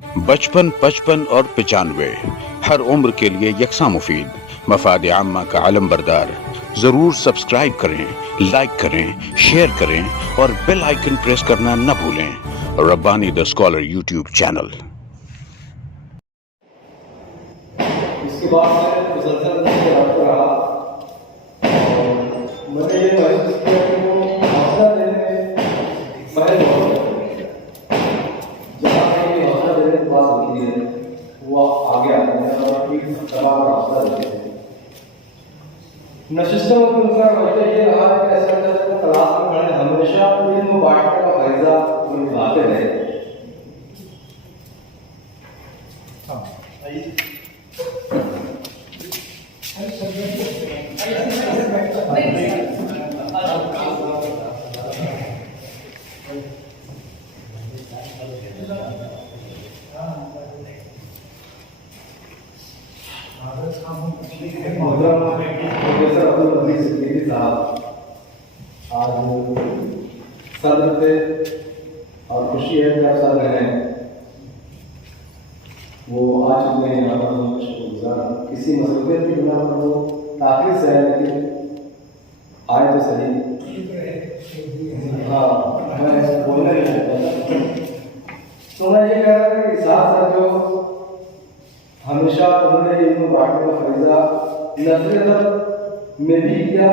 बचपन, 55 और 95 हर उम्र के लिए यकसा मुफीद, मफाद आम्मा का अलम बरदार। जरूर सब्सक्राइब करें, लाइक करें, शेयर करें और बेल आइकन प्रेस करना न भूलें। Rabbani the scholar YouTube channel. इसके बाद मैं मुसलसल आपको रहा और मैंने ये महसूस किया कि वो हौसला देने में पहल बहुत जहाँ कहीं हौसला देने की बात होती है वो आगे आते हैं और एक तमाम हौसला देते हैं। नशिस्तों के अनुसार वजह ये रहा है कि ऐसा लगता है क्लास में पढ़ने हमेशा इल्म बांटने का फरीजा वो निभाते रहे। प्रोफेसर अब्दुल अजीज सिद्दीकी साहब आज सदर थे और खुशी है कि आप सदर हैं। वो आ चुके हैं यहाँ पर शुक्रगुजार। किसी मसरूफियत की बिना पर वो ताखिर से है लेकिन आए तो सही। हाँ, मैं बोलना नहीं चाहता। तो मैं ये कह रहा था कि साथ साथ जो हमेशा उन्होंने इनको बांटने का फरीजा नजर में भी किया,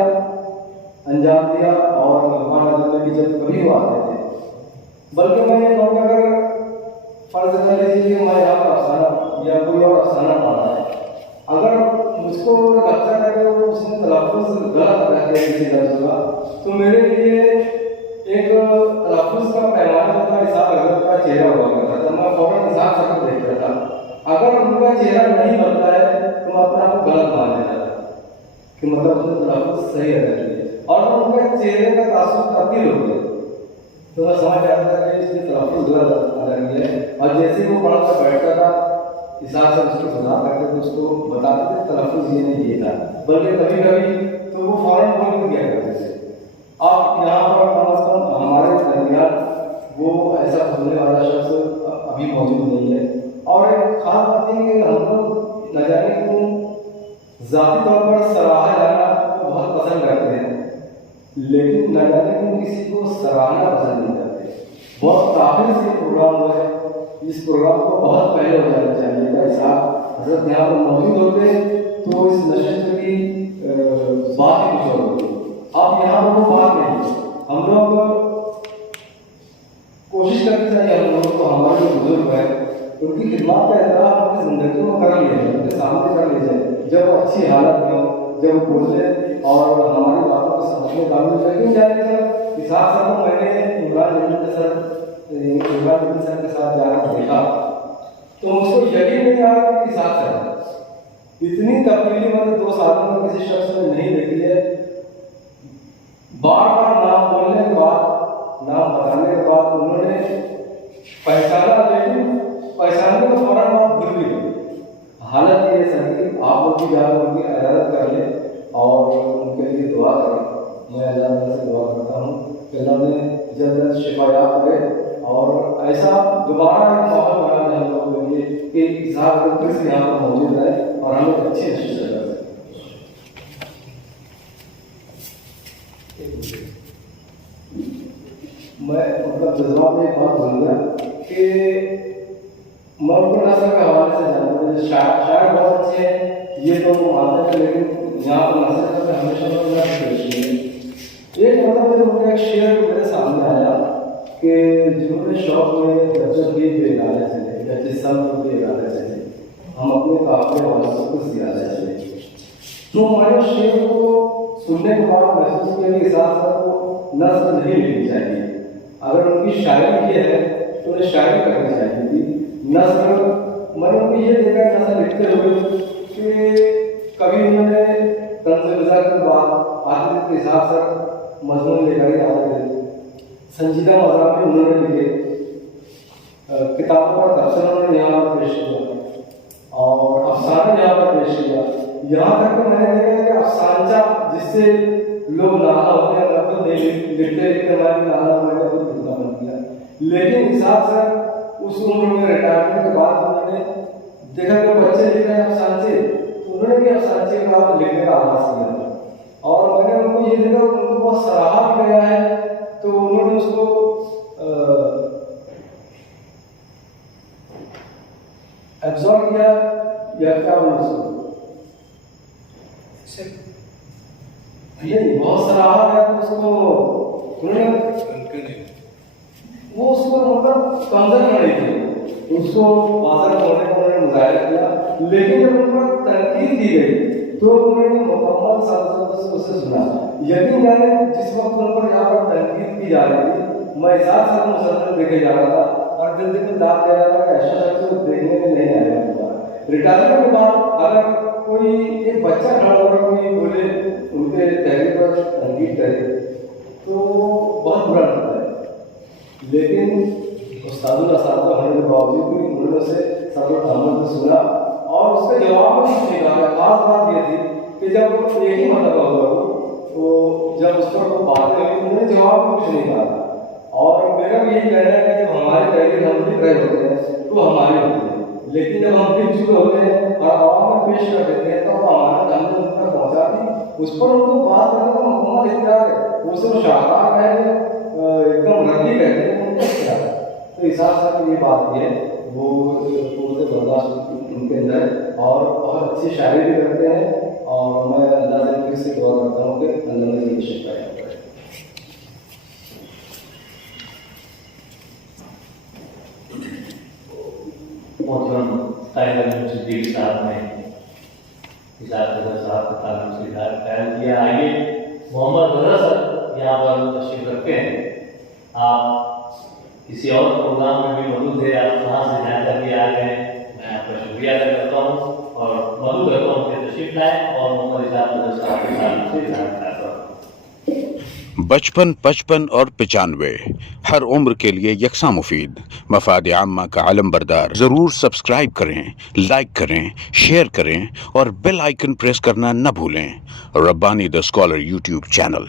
अंजाम दिया और नजर में भी जब कभी वो आते थे। बल्कि मैं ये कहूँगा अगर फर्ज कर लीजिए कि मैं यहाँ का अफसाना या कोई और अफसाना पढ़ा है, अगर मुझको लगता है कि वो उसने तलफ़ुज़ गलत रख दिया किसी लफ्ज़ का, तो मेरे लिए एक तलफ़ुज़ का पैमाना होता इसाक हज़रत का चेहरा हुआ करता था। मैं फ़ौरन इसाक साहब को देखता था। अगर उनका चेहरा नहीं बनता है तो मैं अपने आप को गलत मान लेता था कि मतलब उसने तलफ़ुज़ सही अदा किया और उनके चेहरे का तासुब तब्दील हो गया तो मैं समझ आता था कि इसने तलफ़ुज़ गलत अदा किया है। और जैसे ही वो पढ़कर बैठता था हिसाब से उसको सुधार करते थे, उसको बताते थे तलफ़ुज़ ये नहीं ये था, बल्कि कभी कभी तो वो फ़ौरन बोल दिया करते थे। अब यहाँ पर कम अज़ कम हमारे दरमियान वो ऐसा बोलने वाला शख्स अभी मौजूद नहीं है। और एक खास बात है कि हम लोग न जाने क्यों ज़ाती तौर पर सराहा जाना तो बहुत पसंद करते हैं, लेकिन न जाने क्यों किसी को सराहना पसंद नहीं करते। बहुत ताख़िर से प्रोग्राम हुआ है, इस प्रोग्राम को बहुत पहले हो जाना चाहिए था। हिसाब हज़रत यहाँ पर मौजूद होते तो इस नशिस्त की बात ही कुछ और होती। अब यहाँ पर वो बात नहीं, हम लोग कोशिश करनी चाहिए, हम लोग को हमारे जो बुजुर्ग हैं उनकी खिदमत का एहतराम अपनी ज़िंदगी में कर लिया जाए, उनके सामने कर लिया जाए जब वो अच्छी हालत में हो, जब वो बोले और हमारी बातों को समझने काबिल। लेकिन जाने जब हिसाब सर को मैंने इमरान सर के साथ जाकर देखा तो मुझको यकीन नहीं आ रहा कि हिसाब सर इतनी तब्दीली मैंने 2 सालों में किसी शख्स में नहीं देखी है। बार बार नाम बोलने के बाद, नाम बताने के बाद उन्होंने पहचाना, लेकिन पहचानने को फौरन बात भूल भी गई। हालत ये सही, आप लोग भी जाकर उनकी इजाज़त कर लें और उनके लिए दुआ करें। मैं अल्लाह से दुआ करता हूँ कि अल्लाह ने जल्द शिफायात करे और ऐसा दोबारा एक माहौल बना दें हम लोगों के लिए कि इज़हार फिर से यहाँ पर मौजूद रहे और हम लोग अच्छी नशीश कर सकें। मैं मतलब जज्बा में एक बात बोलूँगा कि मैं उनको नस्ल के हवाले से जानता हूँ। शायर बहुत अच्छे हैं ये तो मानते हैं, लेकिन यहाँ पर नस्ल का हमेशा एक मतलब मुझे एक शेर मेरे सामने आया कि जिन्होंने शौक में बच्चों की बेगाने चले या जिस सब बेगाने चले, हम अपने काफले वालों से कुछ ज़्यादा चले। तो हमारे शेर को सुनने के बाद महसूस किया कि साथ साथ को नस्ल नहीं लेनी चाहिए। अगर उनकी शायरी की है तो उन्हें शायरी करनी चाहिए थी। नस्ल मैंने उनको ये देखा नस्ल लिखते हुए कि कभी उन्होंने तंज़-ए-ग़िज़ा के बाद आते थे हिसाब से मजमून लेकर ही आते थे। संजीदा मज़ामी उन्होंने लिखे, किताबों पर तफसीर उन्होंने यहाँ पर पेश किया और अफसाने यहाँ पर पेश किया। यहाँ तक कि मैंने देखा कि अफसानचा जिससे लोग नाला होते हैं मैं तो लिखते लिखते मैंने नाला मैंने खुद लिखना बन किया, लेकिन हिसाब से उस उम्र में रिटायरमेंट के बाद उन्होंने देखा कि बच्चे लिख रहे हैं अफसाने, तो उन्होंने भी अफसाने का लिखने का आगाज किया और मैंने उनको ये देखा उनको बहुत सराहा भी गया है, तो उन्होंने उसको एब्जॉर्ब किया या क्या बोलूं उसको, नहीं बहुत सराहा है तो उसको उन्होंने वो उसको मतलब कमजोर नहीं थी, उसको बाजार होने को उन्होंने मुजाहिरा किया, लेकिन जब उन पर तनकीद दी गई तो उन्होंने मुकम्मल साथ से उसे सुना। यकीन जाने जिस वक्त उन पर यहाँ पर तनकीद की जा रही थी मैं साथ मुसलसल देखे जा रहा था और दिल में दाद दे रहा था कि ऐसा शख्स देखने में नहीं आया। रिटायरमेंट के बाद अगर कोई एक बच्चा खड़ा होकर कोई बोले उनके तहरीर पर तनकीद करे तो बहुत बुरा लगता है, लेकिन उस्तादुल असातिज़ा होने के बावजूद भी उन्होंने उसे सब्र तहम्मुल से सुना और उसके जवाब में कुछ नहीं कहा। खास बात ये थी कि जब एक ही मरतबा हुआ तो जब उस पर बात हुई तो उन्होंने जवाब में कुछ नहीं कहा। और मेरा भी यही कहना है कि जब हमारी तहरीर हम लिख रहे होते हैं तो हमारी होती है, लेकिन जब हम लिख चुके होते हैं और आवाम में पेश कर देते हैं तो हमारा हमने उन तक पहुँचा दी, उस पर उनको बात करने का मुकम्मल इख्तियार है। वो सिर्फ शाहकार है एकदम रद्दी कहते हैं उनको इख्तियार है। तो हिसाब से ये बात है वो पूरे बर्दाश्त उनके अंदर और बहुत अच्छी शायरी भी करते हैं और मैं अल्लाह से फिर से दुआ करता हूँ कि अल्लाह ने ये शिफा करे। सिद्दीक साहब ने साहब के ताल्लुक से ख्याल किया। आइए मोहम्मद रज़ा सर यहाँ पर तशरीफ रखते हैं। आप किसी और प्रोग्राम में भी मौजूद है, आप वहाँ से जानकर भी आ गए, मैं आपका शुक्रिया अदा करता हूँ और मौजूद करता हूँ कि तशरीफ लाएँ और मोहम्मद रज़ा साहब के ताल्लुक से जानता हूँ। 55, 55 और 95 हर उम्र के लिए यकसा मुफीद, मफाद आम्मा का आलम बरदार। ज़रूर सब्सक्राइब करें, लाइक करें, शेयर करें और बेल आइकन प्रेस करना न भूलें। Rabbani the scholar YouTube channel.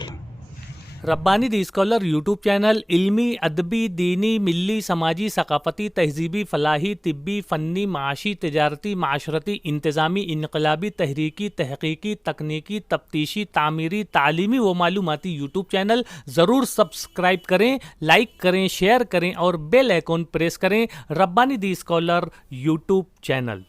Rabbani the scholar YouTube channel इल्मी, अदबी, दीनी, मिली, समाजी, सकाफ़ती, तहजीबी, फ़लाही, तिब्बी, फ़न्नी, माशी, तिजारती, माशरती, इंतज़ामी, इनकलाबी, तहरीकी, तहक़ीक़ी, तकनीकी, तफ्तीशी, तामीरी, तालीमी व मालूमाती यूट्यूब चैनल। ज़रूर सब्सक्राइब करें, लाइक करें, शेयर करें और बेल आइकन प्रेस करें। Rabbani the scholar YouTube channel.